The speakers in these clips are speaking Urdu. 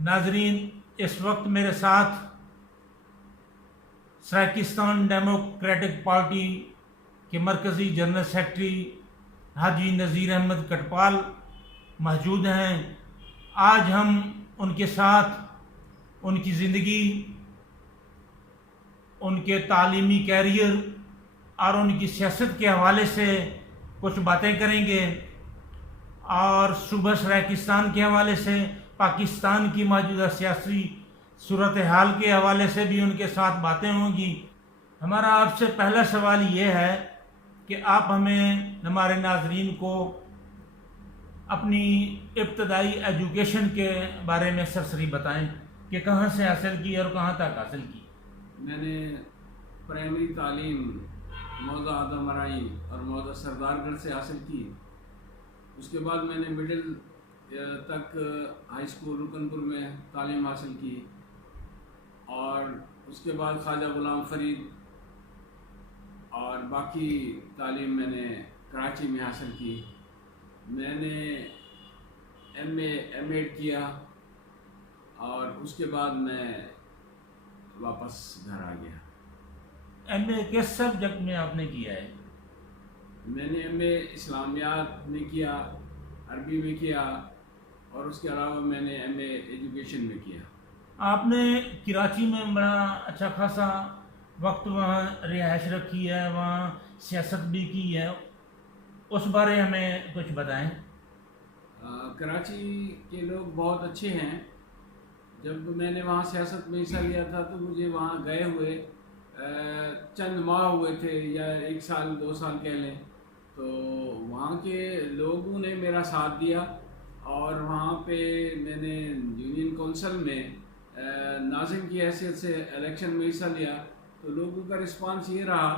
ناظرین، اس وقت میرے ساتھ سرائیکستان ڈیموکریٹک پارٹی کے مرکزی جنرل سیکرٹری حاجی نذیر احمد کٹپال موجود ہیں۔ آج ہم ان کے ساتھ ان کی زندگی، ان کے تعلیمی کیریئر اور ان کی سیاست کے حوالے سے کچھ باتیں کریں گے، اور صوبہ سرائیکستان کے حوالے سے پاکستان کی موجودہ سیاسی صورتحال کے حوالے سے بھی ان کے ساتھ باتیں ہوں گی۔ ہمارا آپ سے پہلا سوال یہ ہے کہ آپ ہمیں، ہمارے ناظرین کو، اپنی ابتدائی ایجوکیشن کے بارے میں سرسری بتائیں کہ کہاں سے حاصل کی اور کہاں تک حاصل کی۔ میں نے پرائمری تعلیم موضع آدم مرائی اور موضع سردار گڑھ سے حاصل کی۔ اس کے بعد میں نے مڈل تک ہائی اسکول رکن پور میں تعلیم حاصل کی، اور اس کے بعد خواجہ غلام فرید اور باقی تعلیم میں نے کراچی میں حاصل کی۔ میں نے ایم ایڈ کیا، اور اس کے بعد میں واپس گھر آ گیا۔ ایم اے کس سبجیکٹ میں آپ نے کیا ہے؟ میں نے ایم اے اسلامیات میں کیا، عربی میں کیا، اور اس کے علاوہ میں نے ایم اے ایجوکیشن میں کیا۔ آپ نے کراچی میں بڑا اچھا خاصا وقت وہاں رہائش رکھی ہے، وہاں سیاست بھی کی ہے، اس بارے ہمیں کچھ بتائیں۔ کراچی کے لوگ بہت اچھے ہیں۔ جب میں نے وہاں سیاست میں حصہ لیا تھا تو مجھے وہاں گئے ہوئے چند ماہ ہوئے تھے، یا 1 سال 2 سال کہہ لیں، تو وہاں کے لوگوں نے میرا ساتھ دیا، اور وہاں پہ میں نے یونین کونسل میں ناظم کی حیثیت سے الیکشن میں حصہ لیا، تو لوگوں کا رسپانس یہ رہا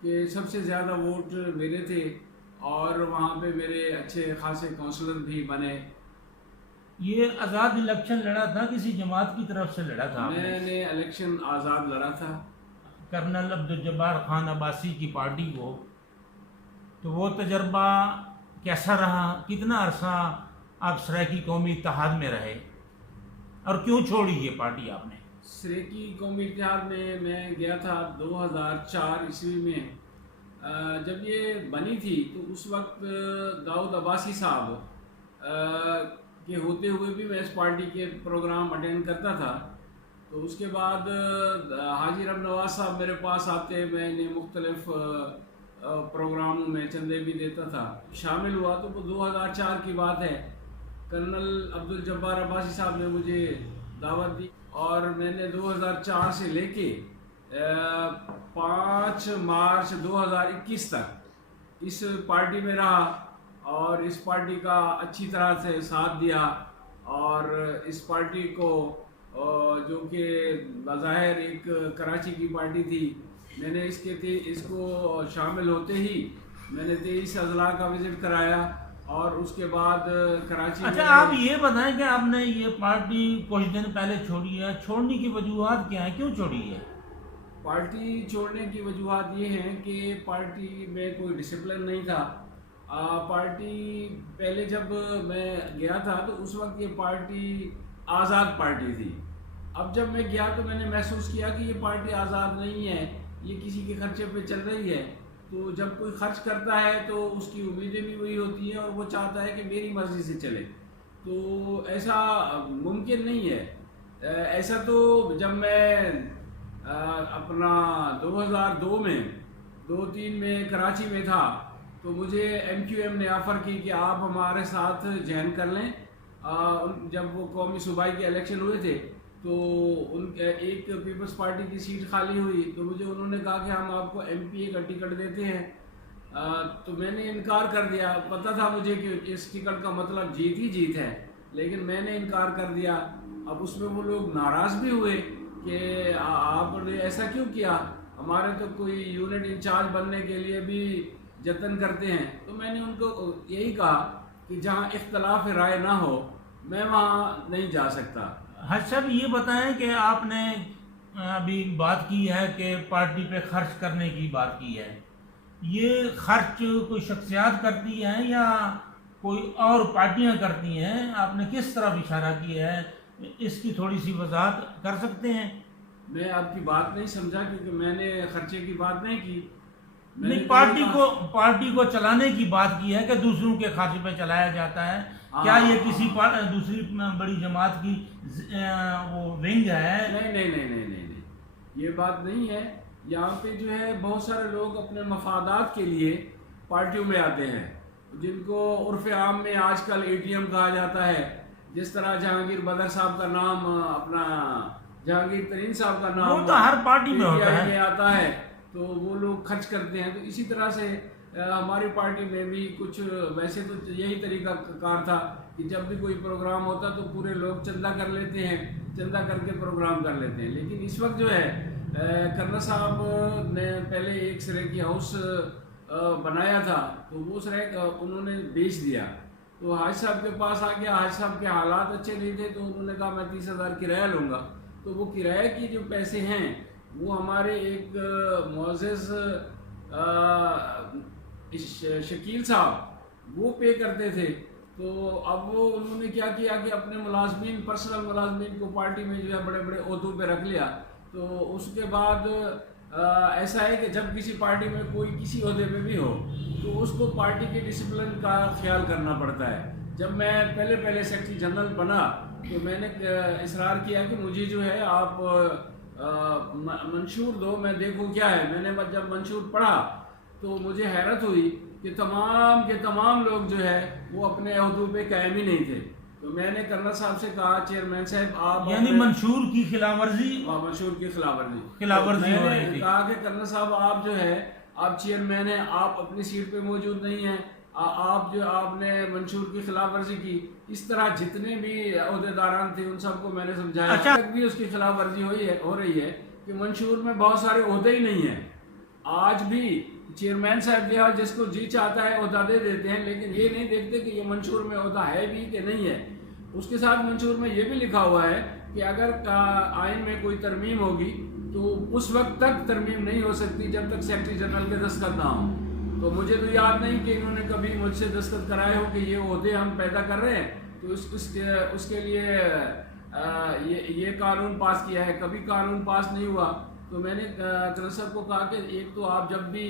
کہ سب سے زیادہ ووٹ میرے تھے، اور وہاں پہ میرے اچھے خاصے کونسلر بھی بنے۔ یہ آزاد الیکشن لڑا تھا، کسی جماعت کی طرف سے لڑا تھا؟ میں نے الیکشن آزاد لڑا تھا، کرنل عبدالجبار خان عباسی کی پارٹی کو۔ تو وہ تجربہ کیسا رہا؟ کتنا عرصہ آپ سرائیکی قومی اتحاد میں رہے، اور کیوں چھوڑی یہ پارٹی آپ نے؟ سرائیکی قومی اتحاد میں گیا تھا 2004 عیسوی میں۔ جب یہ بنی تھی تو اس وقت داؤد عباسی صاحب کے ہوتے ہوئے بھی میں اس پارٹی کے پروگرام اٹینڈ کرتا تھا۔ تو اس کے بعد حاجی رب نواز صاحب میرے پاس آتے، میں انہیں مختلف پروگراموں میں چندے بھی دیتا تھا، شامل ہوا۔ تو وہ 2004 کی بات ہے، کرنل عبدالجبار عباسی صاحب نے مجھے دعوت دی، اور میں نے 2004 سے لے کے 5 مارچ 2021 تک اس پارٹی میں رہا، اور اس پارٹی کا اچھی طرح سے ساتھ دیا، اور اس پارٹی کو جو کہ بظاہر ایک کراچی کی پارٹی تھی، میں نے اس کو شامل ہوتے ہی میں نے 23 اضلاع کا وزٹ کرایا، اور اس کے بعد کراچی میں۔ اچھا، آپ یہ بتائیں کہ آپ نے یہ پارٹی کچھ دن پہلے چھوڑی ہے، چھوڑنے کی وجوہات کیا ہیں؟ کیوں چھوڑی ہے؟ پارٹی چھوڑنے کی وجوہات یہ ہیں کہ پارٹی میں کوئی ڈسپلن نہیں تھا۔ پارٹی پہلے جب میں گیا تھا تو اس وقت یہ پارٹی آزاد پارٹی تھی۔ اب جب میں گیا تو میں نے محسوس کیا کہ یہ پارٹی آزاد نہیں ہے، یہ کسی کے خرچے پہ چل رہی ہے۔ تو جب کوئی خرچ کرتا ہے تو اس کی امیدیں بھی وہی ہوتی ہیں، اور وہ چاہتا ہے کہ میری مرضی سے چلے، تو ایسا ممکن نہیں ہے۔ ایسا تو جب میں اپنا 2002 میں 2-3 میں کراچی میں تھا تو مجھے ایم کیو ایم نے آفر کی کہ آپ ہمارے ساتھ جوائن کر لیں۔ جب وہ قومی صوبائی کے الیکشن ہوئے تھے تو ایک پیپلز پارٹی کی سیٹ خالی ہوئی، تو مجھے انہوں نے کہا کہ ہم آپ کو ایم پی اے کا ٹکٹ دیتے ہیں۔ تو میں نے انکار کر دیا، پتہ تھا مجھے کہ اس ٹکٹ کا مطلب جیت ہی جیت ہے، لیکن میں نے انکار کر دیا۔ اب اس میں وہ لوگ ناراض بھی ہوئے کہ آپ نے ایسا کیوں کیا، ہمارے تو کوئی یونٹ انچارج بننے کے لیے بھی جتن کرتے ہیں۔ تو میں نے ان کو یہی کہا کہ جہاں اختلاف رائے نہ ہو میں وہاں نہیں جا سکتا۔ حج صاحب، یہ بتائیں کہ آپ نے ابھی بات کی ہے کہ پارٹی پہ خرچ کرنے کی بات کی ہے، یہ خرچ کوئی شخصیات کرتی ہیں یا کوئی اور پارٹیاں کرتی ہیں؟ آپ نے کس طرف اشارہ کیا ہے اس کی تھوڑی سی وضاحت کر سکتے ہیں؟ میں آپ کی بات نہیں سمجھا کیونکہ میں نے خرچے کی بات نہیں کی. میں نے نہیں، تو یہ کہا پارٹی کو چلانے کی بات کی ہے کہ دوسروں کے خرچ پہ چلایا جاتا ہے. کیا یہ کسی دوسری بڑی جماعت کی وہ ونگ ہے؟ نہیں نہیں نہیں نہیں نہیں نہیں، یہ بات نہیں ہے. یہاں پہ جو ہے بہت سارے لوگ اپنے مفادات کے لیے پارٹیوں میں آتے ہیں، جن کو عرف عام میں آج کل اے ٹی ایم کہا جاتا ہے. جس طرح جہانگیر بدر صاحب کا نام، اپنا جہانگیر ترین صاحب کا نام وہ تو ہر پارٹی میں ہوتا ہے، میں آتا ہے تو وہ لوگ خرچ کرتے ہیں. تو اسی طرح سے ہماری پارٹی میں بھی کچھ ویسے تو یہی طریقہ کار تھا کہ جب بھی کوئی پروگرام ہوتا تو پورے لوگ چندہ کر لیتے ہیں، چندہ کر کے پروگرام کر لیتے ہیں. لیکن اس وقت جو ہے کرنا صاحب نے پہلے ایک سریکی ہاؤس بنایا تھا تو وہ سریک انہوں نے بیچ دیا. تو حاج صاحب کے پاس آ گیا. حاج صاحب کے حالات اچھے نہیں تھے تو انہوں نے کہا میں 30,000 کرایہ لوں گا. تو وہ کرایہ کی جو پیسے ہیں وہ ہمارے ایک معزز شکیل صاحب وہ پے کرتے تھے. تو اب وہ انہوں نے کیا کیا کہ اپنے ملازمین، پرسنل ملازمین کو پارٹی میں جو ہے بڑے بڑے عہدوں پہ رکھ لیا. تو اس کے بعد ایسا ہے کہ جب کسی پارٹی میں کوئی کسی عہدے پہ بھی ہو تو اس کو پارٹی کے ڈسپلن کا خیال کرنا پڑتا ہے. جب میں پہلے سیکرٹری جنرل بنا تو میں نے اصرار کیا کہ مجھے جو ہے آپ منشور دو، میں دیکھوں کیا ہے. میں نے جب منشور پڑھا تو مجھے حیرت ہوئی کہ تمام کے تمام لوگ جو ہے وہ اپنے عہدوں پہ قائم ہی نہیں تھے. تو میں نے کرنل صاحب سے کہا چیئرمین صاحب آپ یعنی منشور کی خلاف ورزی منشور کی خلاف ورزی ہو رہی تھی. کہا کہ کرنل صاحب آپ جو ہے آپ چیئرمین ہیں، آپ اپنی سیٹ پہ موجود نہیں ہیں، آپ نے منشور کی خلاف ورزی کی. اس طرح جتنے بھی عہدیداران تھے ان سب کو میں نے سمجھایا. اب تک بھی اس کی خلاف ورزی ہو رہی ہے کہ منشور میں بہت سارے عہدے ہی نہیں ہیں. آج بھی چیئرمین صاحب جو ہے جس کو جی چاہتا ہے عہدہ دے دیتے ہیں، لیکن یہ نہیں دیکھتے کہ یہ منشور میں عہدہ ہے بھی کہ نہیں ہے. اس کے ساتھ منشور میں یہ بھی لکھا ہوا ہے کہ اگر آئین میں کوئی ترمیم ہوگی تو اس وقت تک ترمیم نہیں ہو سکتی جب تک سیکرٹری جنرل کے دستخط نہ ہوں. تو مجھے تو یاد نہیں کہ انہوں نے کبھی مجھ سے دستخط کرائے ہو کہ یہ عہدے ہم پیدا کر رہے ہیں. تو اس کے لیے یہ قانون پاس کیا ہے. کبھی قانون پاس نہیں ہوا. تو میں نے کرنل صاحب کو کہا کہ ایک تو آپ جب بھی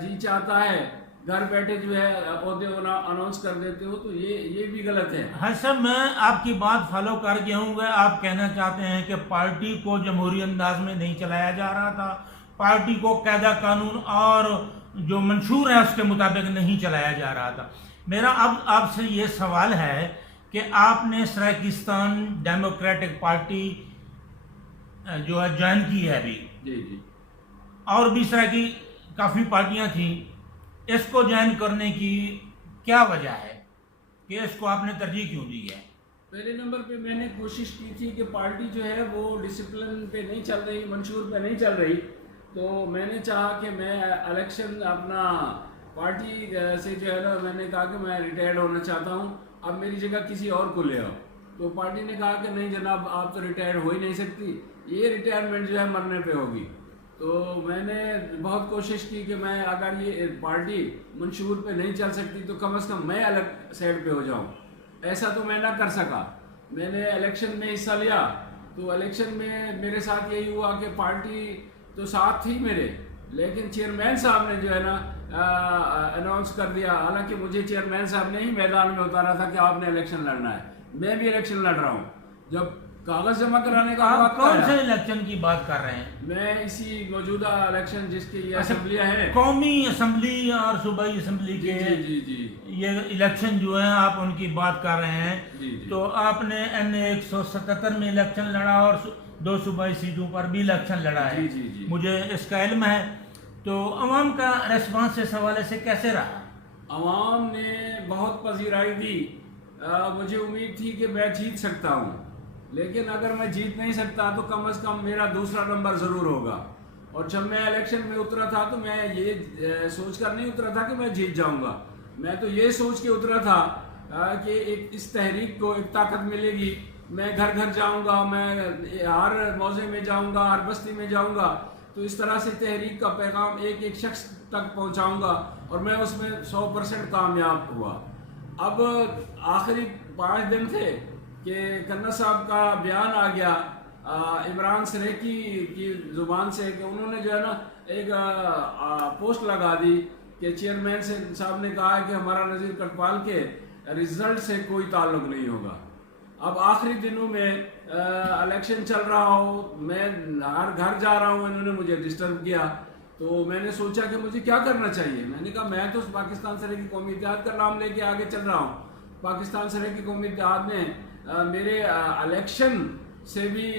جی چاہتا ہے گھر بیٹھے جو ہے عہدے اناؤنس کر دیتے ہو تو یہ بھی غلط ہے. ہاں سر، میں آپ کی بات فالو کر گیا ہوں گا. آپ کہنا چاہتے ہیں کہ پارٹی کو جمہوری انداز میں نہیں چلایا جا رہا تھا، پارٹی کو قاعدہ قانون اور جو منشور ہے اس کے مطابق نہیں چلایا جا رہا تھا. میرا اب آپ سے یہ سوال ہے کہ آپ نے سرائیکستان ڈیموکریٹک پارٹی جو ہے جوائن کی ہے ابھی. جی اور بھی اس طرح کی کافی پارٹیاں تھیں. اس کو جوائن کرنے کی کیا وجہ ہے کہ اس کو آپ نے ترجیح کیوں دی ہے؟ پہلے نمبر پہ میں نے کوشش کی تھی کہ پارٹی جو ہے وہ ڈسپلن پہ نہیں چل رہی، منشور پہ نہیں چل رہی. تو میں نے چاہا کہ میں الیکشن اپنا پارٹی سے جو ہے نا میں نے کہا کہ میں ریٹائرڈ ہونا چاہتا ہوں، اب میری جگہ کسی اور کو لے آؤ. تو پارٹی نے کہا کہ نہیں جناب آپ تو ریٹائر ہو ہی نہیں سکتی، یہ ریٹائرمنٹ جو ہے مرنے پہ ہوگی. تو میں نے بہت کوشش کی کہ میں اگر یہ پارٹی منشور پہ نہیں چل سکتی تو کم از کم میں الگ سائڈ پہ ہو جاؤں. ایسا تو میں نہ کر سکا. میں نے الیکشن میں حصہ لیا تو الیکشن میں میرے ساتھ یہی ہوا کہ پارٹی تو ساتھ تھی میرے، لیکن چیئرمین صاحب نے جو ہے نا اناؤنس کر دیا. حالانکہ مجھے چیئرمین صاحب نے ہی میدان میں اتارا تھا کہ آپ نے الیکشن لڑنا ہے. میں بھی الیکشن لڑ رہا ہوں. جب کاغذ جمع کرانے کا آپ کون سے الیکشن کی بات کر رہے ہیں؟ میں اسی موجودہ الیکشن جس کے یہ اسمبلیاں ہیں، قومی اسمبلی اور صوبائی اسمبلی کے جی یہ الیکشن جو ہیں آپ ان کی بات کر رہے ہیں. تو آپ نے N177 میں الیکشن لڑا اور 2 صوبائی سیٹوں پر بھی الیکشن لڑا ہے. مجھے اس کا علم ہے. تو عوام کا ریسپانس اس حوالے سے کیسے رہا؟ عوام نے بہت پذیرائی دی. مجھے امید تھی کہ میں جیت سکتا ہوں، لیکن اگر میں جیت نہیں سکتا تو کم از کم میرا دوسرا نمبر ضرور ہوگا. اور جب میں الیکشن میں اترا تھا تو میں یہ سوچ کر نہیں اترا تھا کہ میں جیت جاؤں گا. میں تو یہ سوچ کے اترا تھا کہ اس تحریک کو ایک طاقت ملے گی. میں گھر گھر جاؤں گا، میں ہر موضع میں جاؤں گا، ہر بستی میں جاؤں گا. تو اس طرح سے تحریک کا پیغام ایک شخص تک پہنچاؤں گا اور میں اس میں 100% کامیاب ہوا. اب آخری 5 دن تھے کہ کنہ صاحب کا بیان آ گیا عمران سریکی کی زبان سے کہ انہوں نے جو ہے نا ایک پوسٹ لگا دی کہ چیئرمین سے صاحب نے کہا کہ ہمارا نذیر کٹپال کے رزلٹ سے کوئی تعلق نہیں ہوگا. اب آخری دنوں میں الیکشن چل رہا ہو، میں ہر گھر جا رہا ہوں، انہوں نے مجھے ڈسٹرب کیا، تو میں نے سوچا کہ مجھے کیا کرنا چاہیے. میں نے کہا میں تو پاکستان سرحدی قومی اتحاد کا نام لے کے آگے چل رہا ہوں. پاکستان سرحدی قومی اتحاد نے میرے الیکشن سے بھی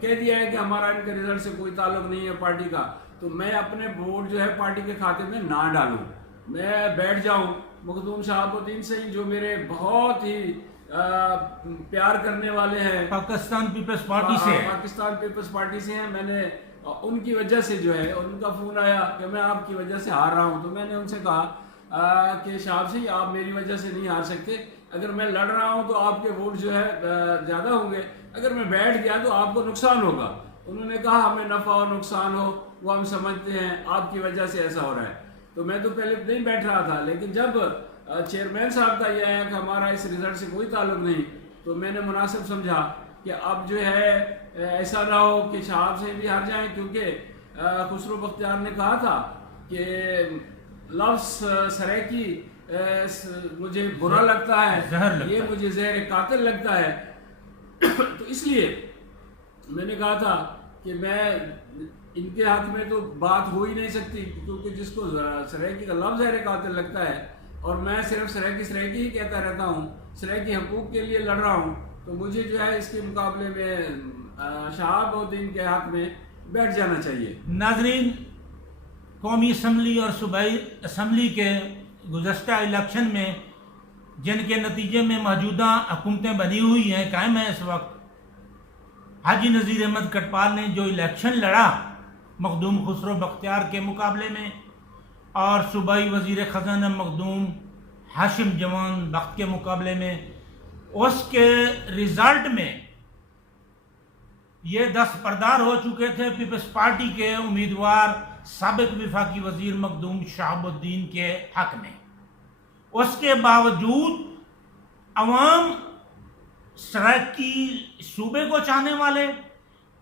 کہہ دیا ہے کہ ہمارا ان کے رزلٹ سے کوئی تعلق نہیں ہے پارٹی کا، تو میں اپنے ووٹ جو ہے پارٹی کے کھاتے میں نہ ڈالوں، میں بیٹھ جاؤں. مخدوم شہاب الدین سے جو میرے بہت ہی پیار کرنے والے ہیں، پاکستان پیپلز پارٹی سے، پاکستان پیپلز پارٹی سے ہیں، میں نے ان کی وجہ سے جو ہے ان کا فون آیا کہ میں آپ کی وجہ سے ہار رہا ہوں، تو میں نے ان سے کہا کہ شہاب جی آپ میری وجہ سے نہیں ہار سکتے، اگر میں لڑ رہا ہوں تو آپ کے ووٹ جو ہے زیادہ ہوں گے، اگر میں بیٹھ گیا تو آپ کو نقصان ہوگا. انہوں نے کہا ہمیں نفع اور نقصان ہو وہ ہم سمجھتے ہیں، آپ کی وجہ سے ایسا ہو رہا ہے. تو میں تو پہلے نہیں بیٹھ رہا تھا، لیکن جب چیئرمین صاحب کا یہ آیا کہ ہمارا اس رزلٹ سے کوئی تعلق نہیں، تو میں نے مناسب سمجھا کہ اب جو ہے ایسا نہ ہو کہ شہاب سے بھی ہار جائیں، کیونکہ خسرو بختیار نے کہا تھا کہ لفظ سریکی مجھے برا لگتا ہے، یہ مجھے زہر قاتل لگتا ہے. تو اس لیے میں نے کہا تھا کہ میں ان کے حق میں تو بات ہو ہی نہیں سکتی، کیونکہ جس کو سریکی کا لفظ زہر قاتل لگتا ہے اور میں صرف سریکی ہی کہتا رہتا ہوں، سریکی حقوق کے لیے لڑ رہا ہوں، تو مجھے جو ہے اس کے مقابلے میں شہاب الدین کے حق میں بیٹھ جانا چاہیے. ناظرین، قومی اسمبلی اور صوبائی اسمبلی کے گزشتہ الیکشن میں جن کے نتیجے میں موجودہ حکومتیں بنی ہوئی ہیں، قائم ہیں اس وقت، حاجی نذیر احمد کٹپال نے جو الیکشن لڑا مخدوم خسرو بختیار کے مقابلے میں، اور صوبائی وزیر خزانہ مخدوم ہاشم جوان بخت کے مقابلے میں، اس کے رزلٹ میں یہ دستبردار ہو چکے تھے پیپلز پارٹی کے امیدوار سابق وفاقی وزیر مخدوم شہاب الدین کے حق میں. اس کے باوجود عوام سرائکی صوبے کو چاہنے والے،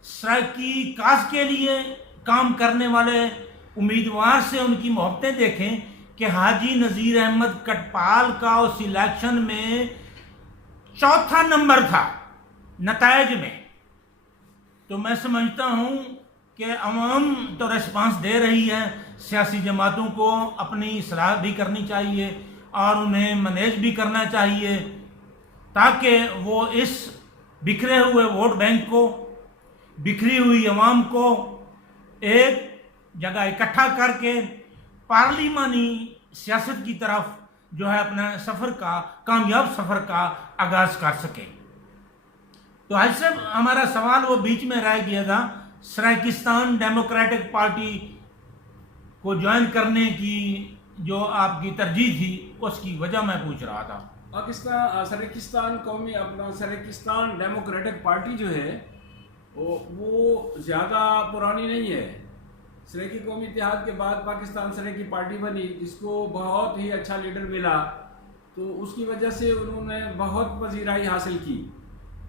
سرائکی کاز کے لیے کام کرنے والے امیدوار سے ان کی محبتیں دیکھیں کہ حاجی نذیر احمد کٹپال کا اس الیکشن میں 4تھا نمبر تھا نتائج میں. تو میں سمجھتا ہوں کہ عوام تو ریسپانس دے رہی ہے، سیاسی جماعتوں کو اپنی اصلاح بھی کرنی چاہیے اور انہیں مینیج بھی کرنا چاہیے، تاکہ وہ اس بکھرے ہوئے ووٹ بینک کو، بکھری ہوئی عوام کو ایک جگہ اکٹھا کر کے پارلیمانی سیاست کی طرف جو ہے اپنا سفر کا، کامیاب سفر کا آغاز کر سکے. تو آج سے ہمارا سوال وہ بیچ میں رہ گیا تھا، سرائکستان ڈیموکریٹک پارٹی کو جوائن کرنے کی جو آپ کی ترجیح تھی، اس کی وجہ میں پوچھ رہا تھا. سرائکستان قومی اپنا سرائکستان ڈیموکریٹک پارٹی جو ہے وہ زیادہ پرانی نہیں ہے. سرائکی قومی اتحاد کے بعد پاکستان سرائکی پارٹی بنی، جس کو بہت ہی اچھا لیڈر ملا، تو اس کی وجہ سے انہوں نے بہت پذیرائی حاصل کی.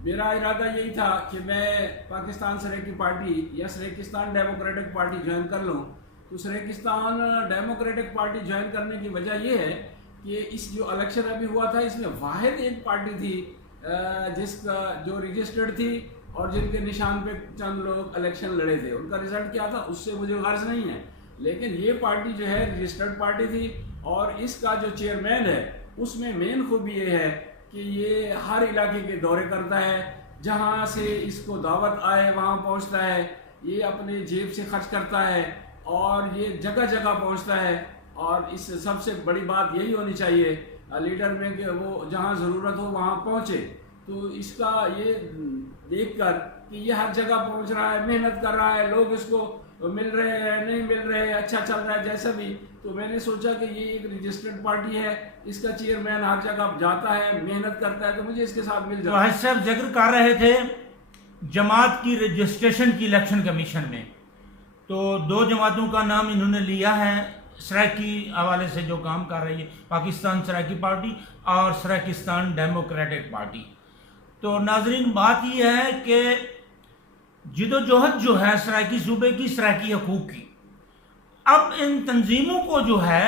میرا ارادہ یہی تھا کہ میں پاکستان سرائکی پارٹی یا سرائکستان ڈیموکریٹک پارٹی جوائن کر لوں. تو سرائکستان ڈیموکریٹک پارٹی جوائن کرنے کی وجہ یہ ہے کہ اس جو الیکشن ابھی ہوا تھا، اس میں واحد ایک پارٹی تھی جس کا جو رجسٹرڈ تھی اور جن کے نشان پہ چند لوگ الیکشن لڑے تھے. ان کا رزلٹ کیا تھا اس سے مجھے غرض نہیں ہے، لیکن یہ پارٹی جو ہے رجسٹرڈ پارٹی تھی، اور اس کا جو چیئرمین ہے اس میں مین خوبی یہ ہے کہ یہ ہر علاقے کے دورے کرتا ہے، جہاں سے اس کو دعوت آئے وہاں پہنچتا ہے، یہ اپنے جیب سے خرچ کرتا ہے اور یہ جگہ جگہ پہنچتا ہے. اور اس سب سے بڑی بات یہی ہونی چاہیے لیڈر میں کہ وہ جہاں ضرورت ہو وہاں پہنچے. تو اس کا یہ دیکھ کر کہ یہ ہر جگہ پہنچ رہا ہے، محنت کر رہا ہے، لوگ اس کو مل رہے ہیں نہیں مل رہے، اچھا چل رہا ہے جیسا بھی، تو میں نے سوچا کہ یہ ایک رجسٹرڈ پارٹی ہے، اس کا چیئرمین ہر جگہ جاتا ہے، محنت کرتا ہے، تو مجھے اس کے ساتھ مل جاتا ہے. واحد صاحب ذکر کر رہے تھے جماعت کی رجسٹریشن کی الیکشن کمیشن میں، تو 2 جماعتوں کا نام انہوں نے لیا ہے سرائکی حوالے سے جو کام کر رہی ہے، پاکستان سرائکی پارٹی اور سرائکستان ڈیموکریٹک پارٹی. تو ناظرین بات یہ ہے کہ جد و جہد جو ہے سرائیکی صوبے کی سرائیکی حقوق کی، اب ان تنظیموں کو جو ہے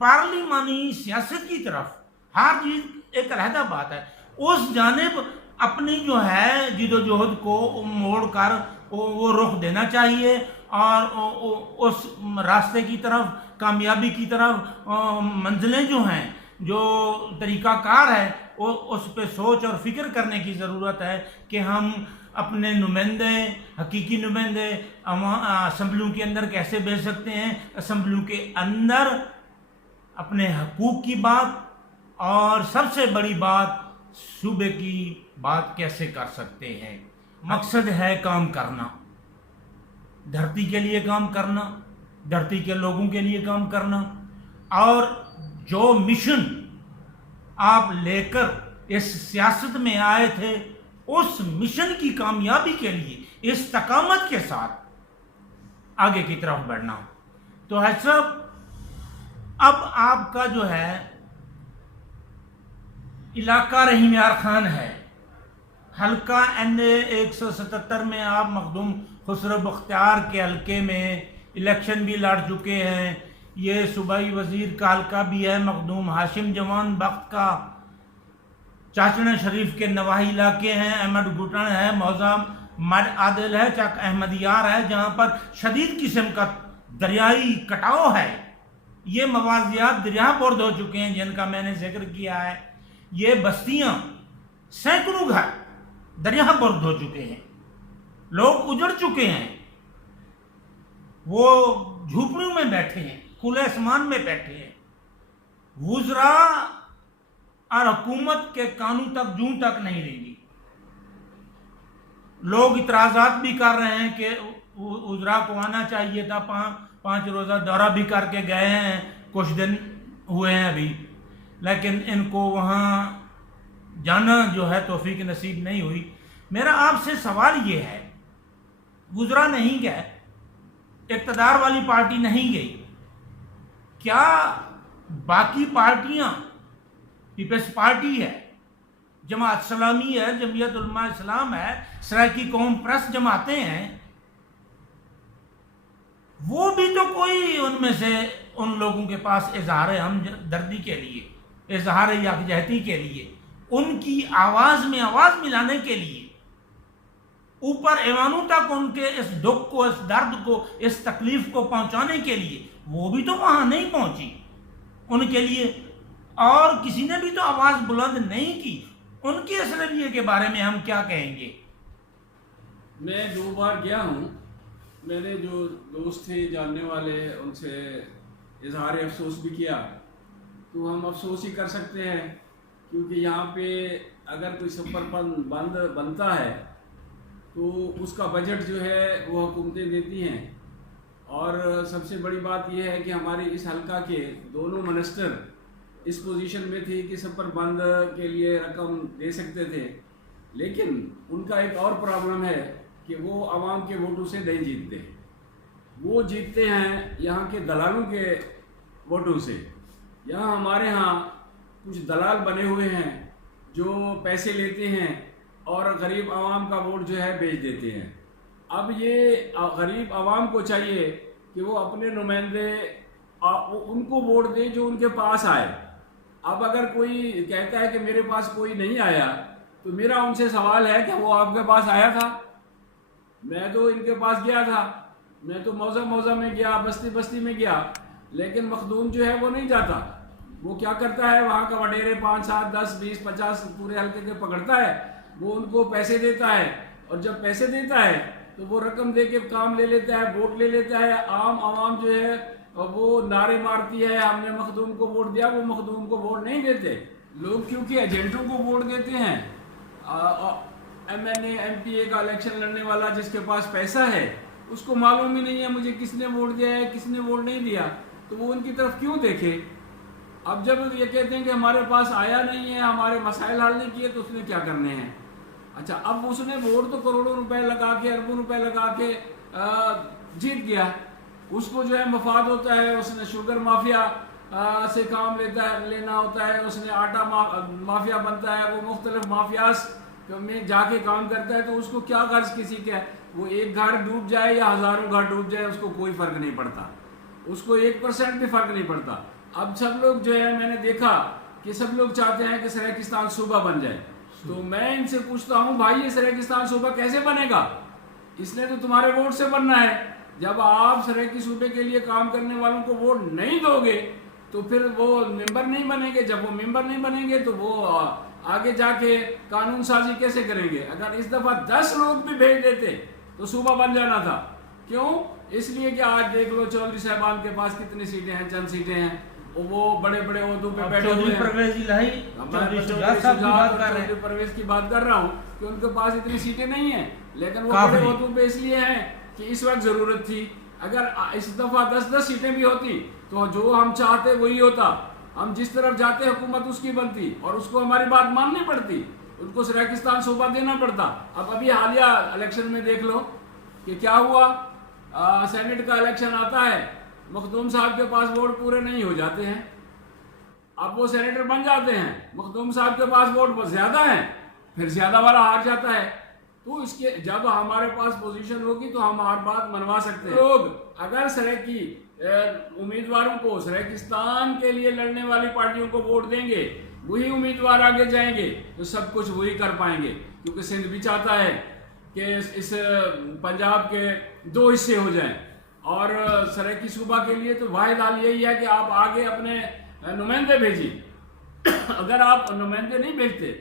پارلیمانی سیاست کی طرف، ہر چیز ایک علیحدہ بات ہے، اس جانب اپنی جو ہے جد و جہد کو موڑ کر وہ رخ دینا چاہیے، اور اس راستے کی طرف، کامیابی کی طرف منزلیں جو ہیں، جو طریقہ کار ہے، اس پہ سوچ اور فکر کرنے کی ضرورت ہے کہ ہم اپنے نمائندے، حقیقی نمائندے اسمبلیوں کے اندر کیسے بھیج سکتے ہیں، اسمبلیوں کے اندر اپنے حقوق کی بات اور سب سے بڑی بات صوبے کی بات کیسے کر سکتے ہیں۔ مقصد ہے کام کرنا، دھرتی کے لیے کام کرنا، دھرتی کے لوگوں کے لیے کام کرنا، اور جو مشن آپ لے کر اس سیاست میں آئے تھے، اس مشن کی کامیابی کے لیے استقامت کے ساتھ آگے کی طرف بڑھنا۔ تو حاج صاحب، اب آپ کا جو ہے علاقہ رحیم یار خان ہے، حلقہ NA 177 میں آپ مخدوم خسرو بختیار کے حلقے میں الیکشن بھی لڑ چکے ہیں، یہ صوبائی وزیر کا حلقہ بھی ہے، مخدوم ہاشم جوان بخت کا، چاچڑا شریف کے نواحی علاقے ہیں، احمد گھٹن ہے، موضع مر عادل ہے، چک احمد یار ہے، جہاں پر شدید قسم کا دریائی کٹاؤ ہے، یہ موازیات دریا برد ہو چکے ہیں جن کا میں نے ذکر کیا ہے، یہ بستیاں، سینکڑوں گھر دریا برد ہو چکے ہیں، لوگ اجڑ چکے ہیں، وہ جھوپڑیوں میں بیٹھے ہیں، کھلے آسمان میں بیٹھے ہیں، وزراء اور حکومت کے کانوں تک جوں تک نہیں رہی۔ لوگ اعتراضات بھی کر رہے ہیں کہ وزراء کو آنا چاہیے تھا، 5 روزہ دورہ بھی کر کے گئے ہیں، کچھ دن ہوئے ہیں ابھی، لیکن ان کو وہاں جانا جو ہے توفیق نصیب نہیں ہوئی۔ میرا آپ سے سوال یہ ہے، وزراء نہیں گئے، اقتدار والی پارٹی نہیں گئی، کیا باقی پارٹیاں، پیپلز پارٹی ہے، جماعت اسلامی ہے، جمعیت علماء اسلام ہے، سرائیکی قوم پرست جماعتیں ہیں، وہ بھی تو کوئی ان میں سے ان لوگوں کے پاس اظہار ہمدردی کے لیے، اظہار یکجہتی کے لیے، ان کی آواز میں آواز ملانے کے لیے، اوپر ایوانوں تک ان کے اس دکھ کو، اس درد کو، اس تکلیف کو پہنچانے کے لیے، وہ بھی تو وہاں نہیں پہنچی ان کے لیے، اور کسی نے بھی تو آواز بلند نہیں کی۔ ان کے اس رویے کے بارے میں ہم کیا کہیں گے؟ میں 2 بار گیا ہوں، میں نے جو دوست تھے جاننے والے ان سے اظہار افسوس بھی کیا، تو ہم افسوس ہی کر سکتے ہیں، کیونکہ یہاں پہ اگر کوئی سپر بند بنتا ہے تو اس کا بجٹ جو ہے وہ حکومتیں دیتی ہیں، اور سب سے بڑی بات یہ ہے کہ ہمارے اس حلقہ کے دونوں منسٹر اس پوزیشن میں تھی کہ سپر بند کے لیے رقم دے سکتے تھے، لیکن ان کا ایک اور پرابلم ہے کہ وہ عوام کے ووٹوں سے نہیں جیتتے، وہ جیتتے ہیں یہاں کے دلالوں کے ووٹوں سے۔ یہاں ہمارے ہاں کچھ دلال بنے ہوئے ہیں جو پیسے لیتے ہیں اور غریب عوام کا ووٹ جو ہے بیچ دیتے ہیں۔ اب یہ غریب عوام کو چاہیے کہ وہ اپنے نمائندے ان کو ووٹ دے جو ان کے پاس آئے۔ اب اگر کوئی کہتا ہے کہ میرے پاس کوئی نہیں آیا، تو میرا ان سے سوال ہے کہ وہ آپ کے پاس آیا تھا؟ میں تو ان کے پاس گیا تھا، میں تو موضع میں گیا، بستی بستی میں گیا، لیکن مخدوم جو ہے وہ نہیں جاتا۔ وہ کیا کرتا ہے، وہاں کا وڈیرے 5 7 10 20 50 پورے حلقے کے پکڑتا ہے، وہ ان کو پیسے دیتا ہے، اور جب پیسے دیتا ہے تو وہ رقم دے کے کام لے لیتا ہے، ووٹ لے لیتا ہے۔ عام عوام جو ہے وہ نعرے مارتی ہے ہم نے مخدوم کو ووٹ دیا، وہ مخدوم کو ووٹ نہیں دیتے۔ لوگ کیونکہ ایجنٹوں کو ووٹ دیتے ہیں، MNA MPA کا الیکشن لڑنے والا جس کے پاس پیسہ ہے اس کو معلوم ہی نہیں ہے مجھے کس نے ووٹ دیا ہے کس نے ووٹ نہیں دیا، تو وہ ان کی طرف کیوں دیکھے؟ اب جب یہ کہتے ہیں کہ ہمارے پاس آیا نہیں ہے، ہمارے مسائل حل نہیں کیے، تو اس نے کیا کرنے ہیں؟ اچھا، اب اس نے ووٹ تو کروڑوں روپے لگا کے، اربوں روپے لگا کے جیت گیا، اس کو جو ہے مفاد ہوتا ہے، اس نے شوگر مافیا سے کام لینا ہوتا ہے، اس نے آٹا مافیا بنتا ہے، وہ مختلف مافیاز میں جا کے کام کرتا ہے تو اس کو کیا غرض کسی کا ہے؟ وہ ایک گھر ڈوب جائے یا ہزاروں گھر ڈوب جائے اس کو کوئی فرق نہیں پڑتا، اس کو 1% بھی فرق نہیں پڑتا۔ اب سب لوگ جو ہے میں نے دیکھا کہ سب لوگ چاہتے ہیں کہ سریکستان صوبہ بن جائے، تو میں ان سے پوچھتا ہوں بھائی یہ سریکستان صوبہ کیسے بنے گا؟ اس نے تو تمہارے ووٹ سے بننا ہے۔ جب آپ سریکی صوبے کے لیے کام کرنے والوں کو ووٹ نہیں دو گے تو پھر وہ ممبر نہیں بنیں گے، جب وہ ممبر نہیں بنیں گے تو وہ آگے جا کے قانون سازی کیسے کریں گے؟ اگر اس دفعہ 10 لوگ بھی بھیج دیتے تو صوبہ بن جانا تھا۔ کیوں؟ اس لیے کہ آج دیکھ لو چودھری صاحبان کے پاس کتنی سیٹیں ہیں، چند سیٹیں ہیں، وہ بڑے بڑے عہدوں پہ بیٹھے ہوئے ہیں۔ چودھری پرویز کی بات کر رہا ہوں کہ ان کے پاس اتنی سیٹیں نہیں ہیں، لیکن وہ بڑے عہدوں پہ اس لیے ہیں کہ اس وقت ضرورت تھی۔ اگر اس دفعہ 10 سیٹیں بھی ہوتی تو جو ہم چاہتے وہی ہوتا، ہم جس طرف جاتے حکومت اس کی بنتی اور اس کو ہماری بات ماننی پڑتی، ان کو سریکستان صوبہ دینا پڑتا۔ اب ابھی حالیہ الیکشن میں دیکھ لو کہ کیا ہوا، سینٹ کا الیکشن آتا ہے، مخدوم صاحب کے پاس ووٹ پورے نہیں ہو جاتے ہیں، اب وہ سینیٹر بن جاتے ہیں، مخدوم صاحب کے پاس ووٹ زیادہ ہیں، پھر زیادہ والا ہار جاتا ہے۔ تو اس کے جب ہمارے پاس پوزیشن ہوگی تو ہم ہر بات منوا سکتے ہیں۔ لوگ اگر سریکی امیدواروں کو، سریکستان کے لیے لڑنے والی پارٹیوں کو ووٹ دیں گے، وہی امیدوار آگے جائیں گے تو سب کچھ وہی کر پائیں گے، کیونکہ سندھ بھی چاہتا ہے کہ اس پنجاب کے 2 حصے ہو جائیں، اور سریکی صوبہ کے لیے تو واحد حال یہی ہے کہ آپ آگے اپنے نمائندے بھیجیے۔ اگر آپ نمائندے نہیں بھیجتے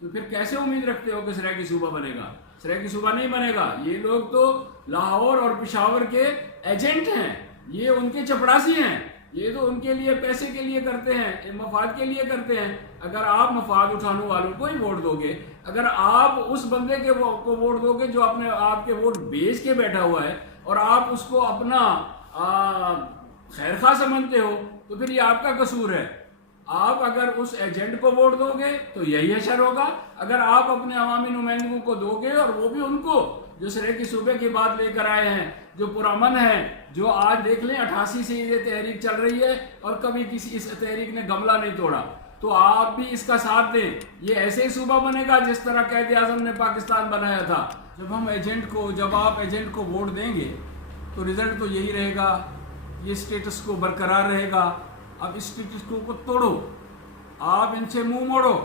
تو پھر کیسے امید رکھتے ہو کہ سریکی صوبہ بنے گا؟ سریکی صوبہ نہیں بنے گا۔ یہ لوگ تو لاہور اور پشاور کے ایجنٹ ہیں، یہ ان کے چپڑاسی ہیں، یہ تو ان کے لیے پیسے کے لیے کرتے ہیں، مفاد کے لیے کرتے ہیں۔ اگر آپ مفاد اٹھانے والوں کو ہی ووٹ دو گے، اگر آپ اس بندے کو ووٹ دو گے جو اپنے آپ کے ووٹ بیچ کے بیٹھا ہوا ہے اور آپ اس کو اپنا خیر خواہ سمجھتے ہو، تو پھر یہ آپ کا قصور ہے۔ آپ اگر اس ایجنٹ کو ووٹ دو گے تو یہی حشر ہوگا، اگر آپ اپنے عوامی نمائندگوں کو دو گے اور وہ بھی ان کو جو سریکی صوبے کی بات لے کر آئے ہیں، جو پرامن ہیں، جو آج دیکھ لیں 88 سے یہ تحریک چل رہی ہے اور کبھی کسی اس تحریک نے گملہ نہیں توڑا، تو آپ بھی اس کا ساتھ دیں۔ یہ ایسے ہی صوبہ بنے گا جس طرح قائد اعظم نے پاکستان بنایا تھا۔ جب آپ ایجنٹ کو ووٹ دیں گے تو رزلٹ تو یہی رہے گا، یہ سٹیٹس کو برقرار رہے گا۔ اب اس سٹیٹس کو توڑو، آپ ان سے منہ موڑو۔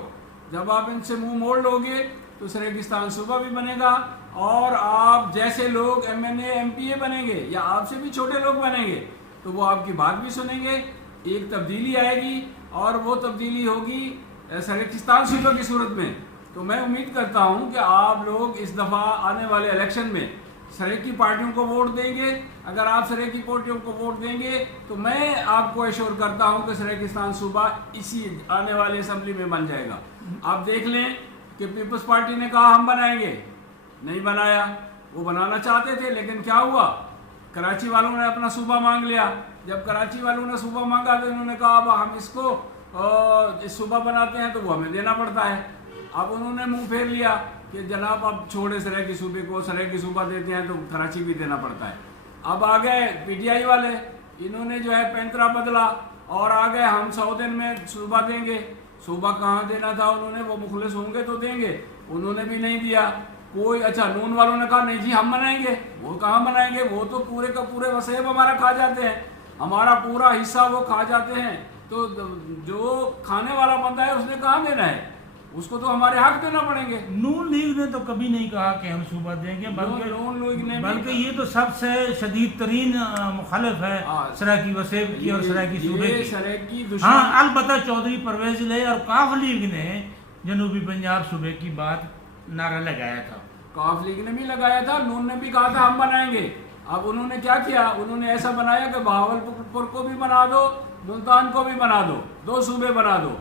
جب آپ ان سے منہ موڑ لو گے تو سریکستان صوبہ بھی بنے گا، اور آپ جیسے لوگ MNA MPA بنیں گے یا آپ سے بھی چھوٹے لوگ بنیں گے تو وہ آپ کی بات بھی سنیں گے، ایک تبدیلی آئے گی، اور وہ تبدیلی ہوگی سریکستان صوبہ کی صورت میں۔ تو میں امید کرتا ہوں کہ آپ لوگ اس دفعہ آنے والے الیکشن میں سریکی پارٹیوں کو ووٹ دیں گے۔ اگر آپ سریکی پارٹیوں کو ووٹ دیں گے تو میں آپ کو ایشور کرتا ہوں کہ سریکستان صوبہ اسی آنے والے اسمبلی میں بن جائے گا۔ آپ دیکھ لیں کہ پیپلز پارٹی نے کہا ہم بنائیں گے، نہیں بنایا۔ وہ بنانا چاہتے تھے لیکن کیا ہوا، کراچی والوں نے اپنا صوبہ مانگ لیا۔ جب کراچی والوں نے صوبہ مانگا تو انہوں نے کہا اب ہم اس کو صوبہ بناتے ہیں تو وہ ہمیں دینا پڑتا ہے۔ اب انہوں نے منہ پھیر لیا کہ جناب اب چھوڑے سریکی صوبے کو، سریکی صوبہ دیتے ہیں تو کراچی بھی دینا پڑتا ہے۔ اب آ گئے PTI والے، انہوں نے جو ہے پینترا بدلا اور آ گئے ہم 100 دن میں صوبہ دیں گے۔ صوبہ کہاں دینا تھا انہوں نے، وہ مخلص ہوں گے تو دیں گے، انہوں نے بھی نہیں دیا کوئی۔ اچھا نون والوں نے کہا نہیں جی ہم بنائیں گے، وہ کہاں بنائیں گے، وہ تو پورے کا پورے وسیب ہمارا کھا جاتے ہیں، ہمارا پورا حصہ وہ کھا جاتے ہیں، تو جو کھانے والا بندہ ہے اس نے کہاں دینا ہے، اس کو تو ہمارے حق دینا پڑیں گے۔ نون لیگ نے تو کبھی نہیں کہا کہ ہم صوبہ دیں گے، بلکہ یہ تو سب سے شدید ترین مخالف ہے سریکی وسیب کی اور سریکی صوبے کی۔ ہاں البتہ چودھری پرویز الہی اور کاف لیگ نے جنوبی پنجاب صوبے کی بات نعرہ لگایا تھا، کاف لیگ نے بھی لگایا تھا، نون نے بھی کہا تھا ہم بنائیں گے۔ اب انہوں نے کیا کیا، انہوں نے ایسا بنایا کہ بہاولپور کو بھی بنا دو، ملتان کو بھی بنا دو، 2 صوبے بنا دو۔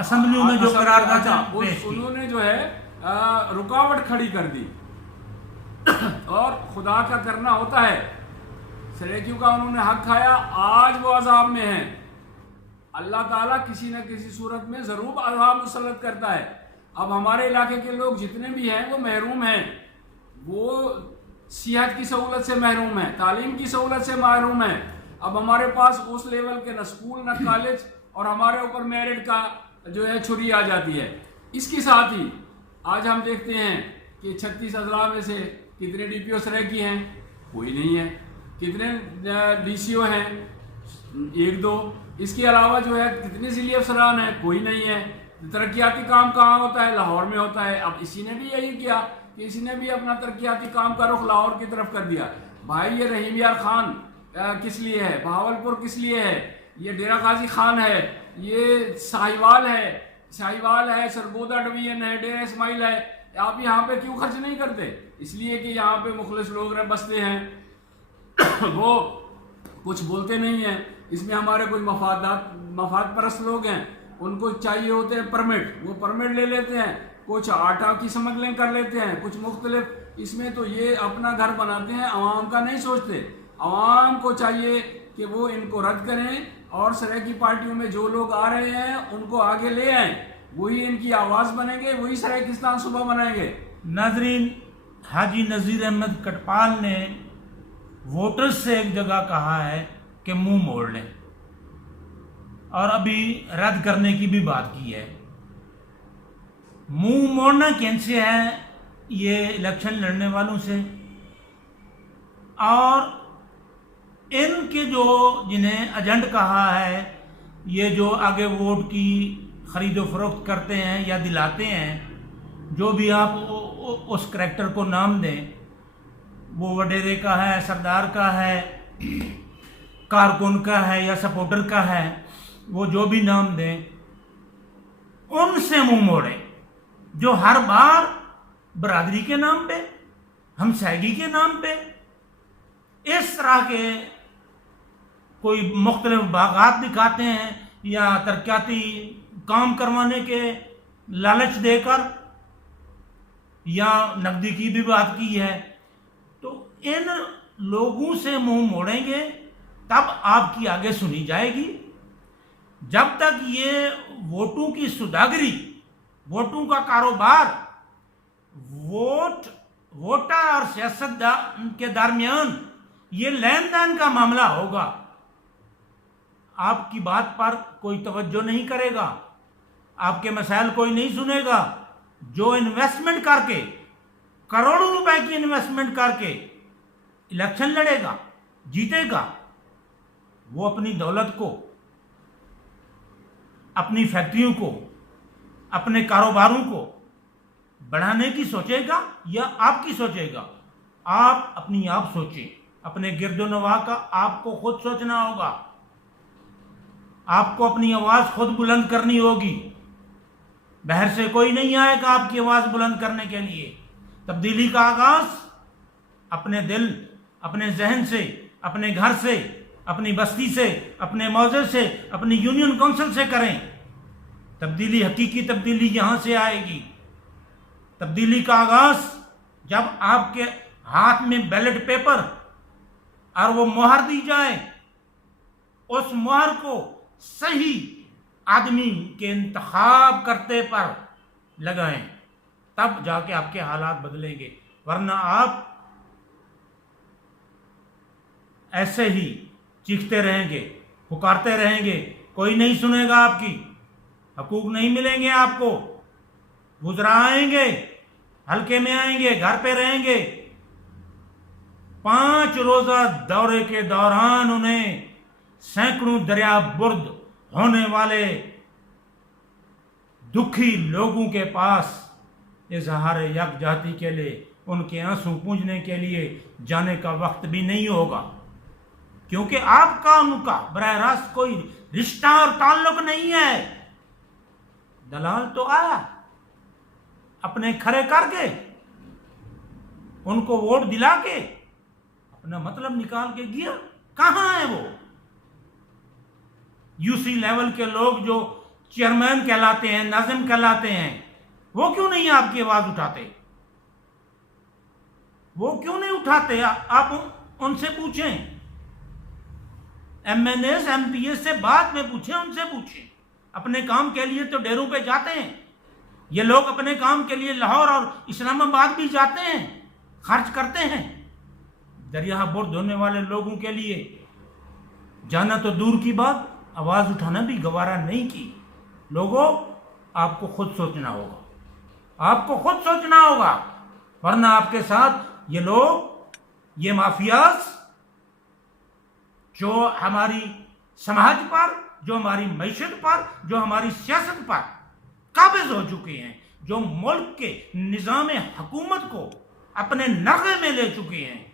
اسمبلیوں میں جو قرارداد انہوں نے جو ہے رکاوٹ کھڑی کر دی، اور خدا کا کرنا ہوتا ہے، سریکیوں کا انہوں نے حق کھایا، آج وہ عذاب میں ہیں۔ اللہ تعالیٰ کسی نہ کسی صورت میں ضرور عذاب مسلط کرتا ہے۔ اب ہمارے علاقے کے لوگ جتنے بھی ہیں وہ محروم ہیں، وہ صحت کی سہولت سے محروم ہیں، تعلیم کی سہولت سے محروم ہیں۔ اب ہمارے پاس اس لیول کے نہ اسکول نہ کالج، اور ہمارے اوپر میرٹ کا جو ہے چھری آ جاتی ہے۔ اس کے ساتھ ہی آج ہم دیکھتے ہیں کہ 36 اضلاع میں سے کتنے ڈی پی او سرائیکی ہیں؟ کوئی نہیں ہے. کتنے ڈی سی او ہیں؟ 1-2. اس کے علاوہ جو ہے کتنے ضلعی افسران ہیں؟ کوئی نہیں ہے. ترقیاتی کام کہاں ہوتا ہے؟ لاہور میں ہوتا ہے. اب اسی نے بھی یہی کیا کہ اسی نے بھی اپنا ترقیاتی کام کا رخ لاہور کی طرف کر دیا. بھائی یہ رحیم یار خان کس لیے ہے؟ بہاولپور کس لیے ہے؟ یہ ڈیرہ غازی خان ہے، یہ ساہیوال ہے، سرگودا ڈویژن ہے، ڈیرہ اسماعیل ہے. آپ یہاں پہ کیوں خرچ نہیں کرتے؟ اس لیے کہ یہاں پہ مخلص لوگ بستے ہیں، وہ کچھ بولتے نہیں ہیں. اس میں ہمارے کچھ مفاد پرست لوگ ہیں، ان کو چاہیے ہوتے ہیں پرمٹ، وہ پرمٹ لے لیتے ہیں. کچھ آٹا کی سمگلنگ کر لیتے ہیں، کچھ مختلف. اس میں تو یہ اپنا گھر بناتے ہیں، عوام کا نہیں سوچتے. عوام کو چاہیے کہ وہ ان کو رد کریں اور سرائیکی پارٹیوں میں جو لوگ آ رہے ہیں ان کو آگے لے آئیں. وہی ان کی آواز بنیں گے، وہی سرائیکستان صوبہ بنائیں گے. ناظرین، حاجی نذیر احمد کٹپال نے ووٹرز سے ایک جگہ کہا ہے کہ منہ موڑ لیں، اور ابھی رد کرنے کی بھی بات کی ہے. منہ موڑنا کن سے ہے؟ یہ الیکشن لڑنے والوں سے، اور ان کے جو جنہیں ایجنٹ کہا ہے، یہ جو آگے ووٹ کی خرید و فروخت کرتے ہیں یا دلاتے ہیں، جو بھی آپ اس کریکٹر کو نام دیں، وہ وڈیرے کا ہے، سردار کا ہے، کارکن کا ہے یا سپورٹر کا ہے، وہ جو بھی نام دیں، ان سے منہ موڑیں. جو ہر بار برادری کے نام پہ، ہمسائیگی کے نام پہ اس طرح کے کوئی مختلف باغات دکھاتے ہیں یا ترقیاتی کام کروانے کے لالچ دے کر، یا نقدی کی بھی بات کی ہے، تو ان لوگوں سے منہ موڑیں گے تب آپ کی آگے سنی جائے گی. جب تک یہ ووٹوں کی سوداگری، ووٹوں کا کاروبار، ووٹر اور سیاست کے درمیان یہ لین دین کا معاملہ ہوگا، آپ کی بات پر کوئی توجہ نہیں کرے گا، آپ کے مسائل کوئی نہیں سنے گا. جو انویسٹمنٹ کر کے، کروڑوں روپے کی انویسٹمنٹ کر کے الیکشن لڑے گا، جیتے گا، وہ اپنی دولت کو، اپنی فیکٹریوں کو، اپنے کاروباروں کو بڑھانے کی سوچے گا یا آپ کی سوچے گا؟ آپ اپنی آپ سوچیں. اپنے گرد و نواح کا آپ کو خود سوچنا ہوگا. آپ کو اپنی آواز خود بلند کرنی ہوگی. باہر سے کوئی نہیں آئے گا آپ کی آواز بلند کرنے کے لیے. تبدیلی کا آغاز اپنے دل، اپنے ذہن سے، اپنے گھر سے، اپنی بستی سے، اپنے موضع سے، اپنی یونین کونسل سے کریں. تبدیلی، حقیقی تبدیلی یہاں سے آئے گی. تبدیلی کا آغاز جب آپ کے ہاتھ میں بیلٹ پیپر اور وہ مہر دی جائے، اس مہر کو صحیح آدمی کے انتخاب کرتے پر لگائیں، تب جا کے آپ کے حالات بدلیں گے. ورنہ آپ ایسے ہی چیختے رہیں گے، پکارتے رہیں گے، کوئی نہیں سنے گا. آپ کی حقوق نہیں ملیں گے آپ کو. وزراء آئیں گے، حلقے میں آئیں گے، گھر پہ رہیں گے. 5 روزہ دورے کے دوران انہیں سینکڑوں دریا برد ہونے والے دکھی لوگوں کے پاس اظہار یکجہتی کے لیے، ان کے آنسو پونجنے کے لیے جانے کا وقت بھی نہیں ہوگا. کیونکہ آپ کا ان کا براہ راست کوئی رشتہ اور تعلق نہیں ہے. دلال تو آیا اپنے کھڑے کر کے، ان کو ووٹ دلا کے اپنا مطلب نکال کے گیا. کہاں ہے وہ؟ یو سی لیول کے لوگ جو چیئرمین کہلاتے ہیں، ناظم کہلاتے ہیں، وہ کیوں نہیں آپ کی آواز اٹھاتے؟ وہ کیوں نہیں اٹھاتے؟ آپ ان سے پوچھیں. M N S, M P S سے بعد میں پوچھیں، ان سے پوچھیں. اپنے کام کے لیے تو ڈیروں پہ جاتے ہیں یہ لوگ، اپنے کام کے لیے لاہور اور اسلام آباد بھی جاتے ہیں، خرچ کرتے ہیں. دریا برد ہونے والے لوگوں کے لیے جانا تو دور کی بات، آواز اٹھانا بھی گوارا نہیں کی. لوگوں، آپ کو خود سوچنا ہوگا. آپ کو خود سوچنا ہوگا، ورنہ آپ کے ساتھ یہ لوگ، یہ مافیاز جو ہماری سماج پر، جو ہماری معیشت پر، جو ہماری سیاست پر قابض ہو چکے ہیں، جو ملک کے نظام حکومت کو اپنے نغے میں لے چکے ہیں۔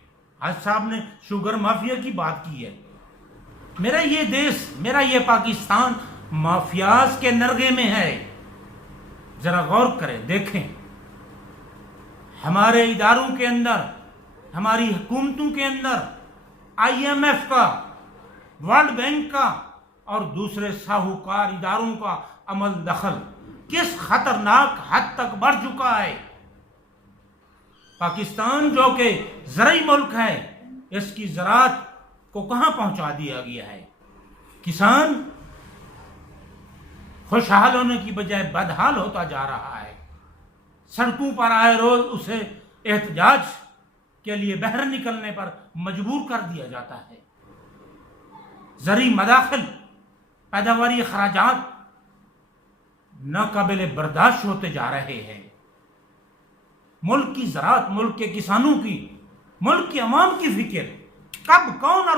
حج صاحب نے شوگر مافیا کی بات کی ہے۔ میرا یہ دیش، میرا یہ پاکستان مافیاز کے نرغے میں ہے۔ ذرا غور کریں، دیکھیں ہمارے اداروں کے اندر، ہماری حکومتوں کے اندر IMF کا، ورلڈ بینک کا اور دوسرے ساہوکار اداروں کا عمل دخل کس خطرناک حد تک بڑھ چکا ہے۔ پاکستان جو کہ زرعی ملک ہے، اس کی زراعت کو کہاں پہنچا دیا گیا ہے۔ کسان خوشحال ہونے کی بجائے بدحال ہوتا جا رہا ہے۔ سڑکوں پر آئے روز اسے احتجاج کے لیے باہر نکلنے پر مجبور کر دیا جاتا ہے۔ زرعی مداخل، پیداواری اخراجات ناقابل برداشت ہوتے جا رہے ہیں۔ ملک کی زراعت، ملک کے کسانوں کی، ملک کی عوام کی فکر کب کون اور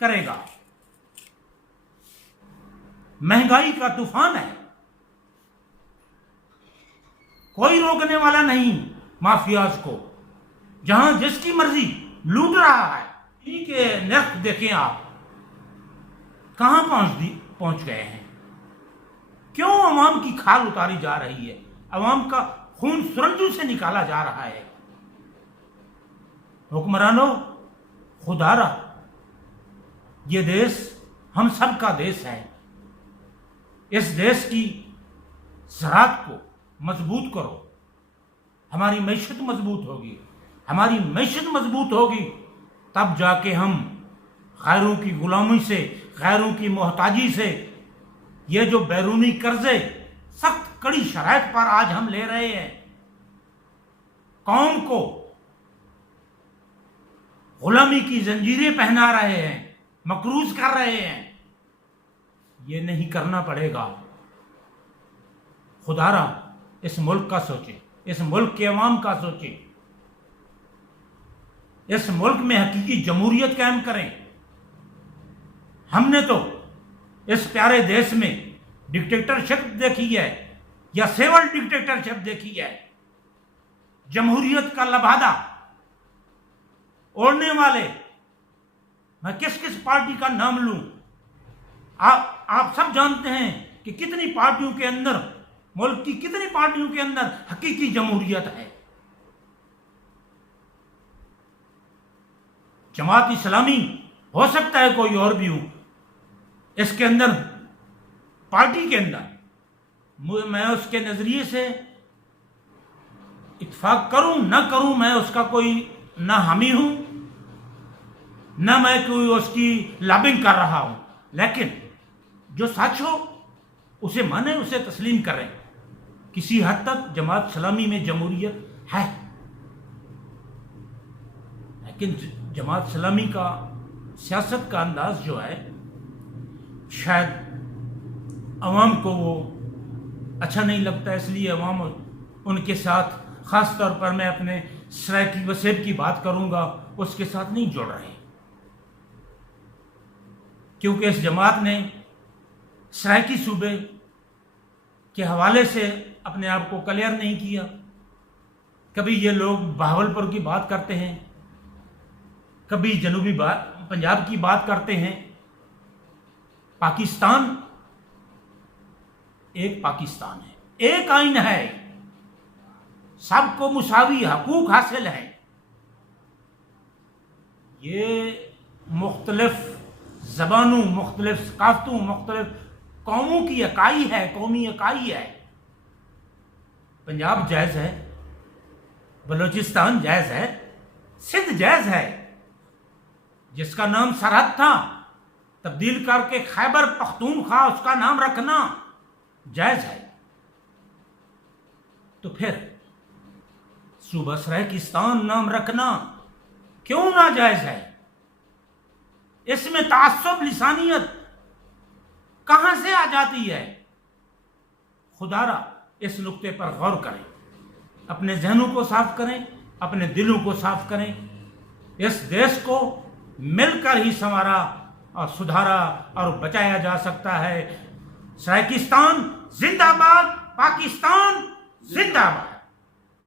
کرے گا؟ مہنگائی کا طوفان ہے، کوئی روکنے والا نہیں مافیاز کو، جہاں جس کی مرضی لوٹ رہا ہے۔ انہی کے نرخ دیکھیں آپ کہاں پہنچ گئے ہیں۔ کیوں عوام کی کھال اتاری جا رہی ہے، عوام کا خون سرنجوں سے نکالا جا رہا ہے۔ حکمرانوں، خدا را، یہ دیش ہم سب کا دیش ہے۔ اس دیش کی زراعت کو مضبوط کرو، ہماری معیشت مضبوط ہوگی، ہماری معیشت مضبوط ہوگی تب جا کے ہم غیروں کی غلامی سے، غیروں کی محتاجی سے، یہ جو بیرونی قرضے سخت کڑی شرائط پر آج ہم لے رہے ہیں، قوم کو غلامی کی زنجیریں پہنا رہے ہیں، مقروض کر رہے ہیں، یہ نہیں کرنا پڑے گا۔ خدا را اس ملک کا سوچیں، اس ملک کے عوام کا سوچیں، اس ملک میں حقیقی جمہوریت قائم کریں۔ ہم نے تو اس پیارے دیش میں ڈکٹیٹرشپ دیکھی ہے یا سیول ڈکٹیٹرشپ دیکھی ہے۔ جمہوریت کا لبادہ اوڑھنے والے، میں کس کس پارٹی کا نام لوں؟ آپ سب جانتے ہیں کہ کتنی پارٹیوں کے اندر، ملک کی کتنی پارٹیوں کے اندر حقیقی جمہوریت ہے۔ جماعت اسلامی ہو سکتا ہے کوئی اور بھی ہو، اس کے اندر، پارٹی کے اندر میں اس کے نظریے سے اتفاق کروں نہ کروں، میں اس کا کوئی نہ حامی ہوں، نہ میں کوئی اس کی لابنگ کر رہا ہوں، لیکن جو سچ ہو اسے مانیں، اسے تسلیم کریں۔ کسی حد تک جماعت اسلامی میں جمہوریت ہے، لیکن جماعت اسلامی کا سیاست کا انداز جو ہے شاید عوام کو وہ اچھا نہیں لگتا، اس لیے عوام ان کے ساتھ، خاص طور پر میں اپنے سرائیکی وسیب کی بات کروں گا، اس کے ساتھ نہیں جڑ رہے، کیونکہ اس جماعت نے سرائیکی صوبے کے حوالے سے اپنے آپ کو کلیئر نہیں کیا۔ کبھی یہ لوگ بہاولپور کی بات کرتے ہیں، کبھی جنوبی پنجاب کی بات کرتے ہیں۔ پاکستان ایک پاکستان ہے، ایک آئین ہے، سب کو مساوی حقوق حاصل ہے۔ یہ مختلف زبانوں، مختلف ثقافتوں، مختلف قوموں کی اکائی ہے، قومی اکائی ہے۔ پنجاب جائز ہے، بلوچستان جائز ہے، سندھ جائز ہے، جس کا نام سرحد تھا تبدیل کر کے خیبر پختونخوا اس کا نام رکھنا جائز ہے۔ تو پھر صوبہ سرائیکستان نام رکھنا کیوں ناجائز ہے؟ اس میں تعصب، لسانیت کہاں سے آ جاتی ہے؟ خدا را اس نقطے پر غور کریں۔ اپنے ذہنوں کو صاف کریں، اپنے دلوں کو صاف کریں. اس دیش کو مل کر ہی سنوارا اور سدھارا اور بچایا جا سکتا ہے. سرائکستان زندہ باد، پاکستان زندہ باد.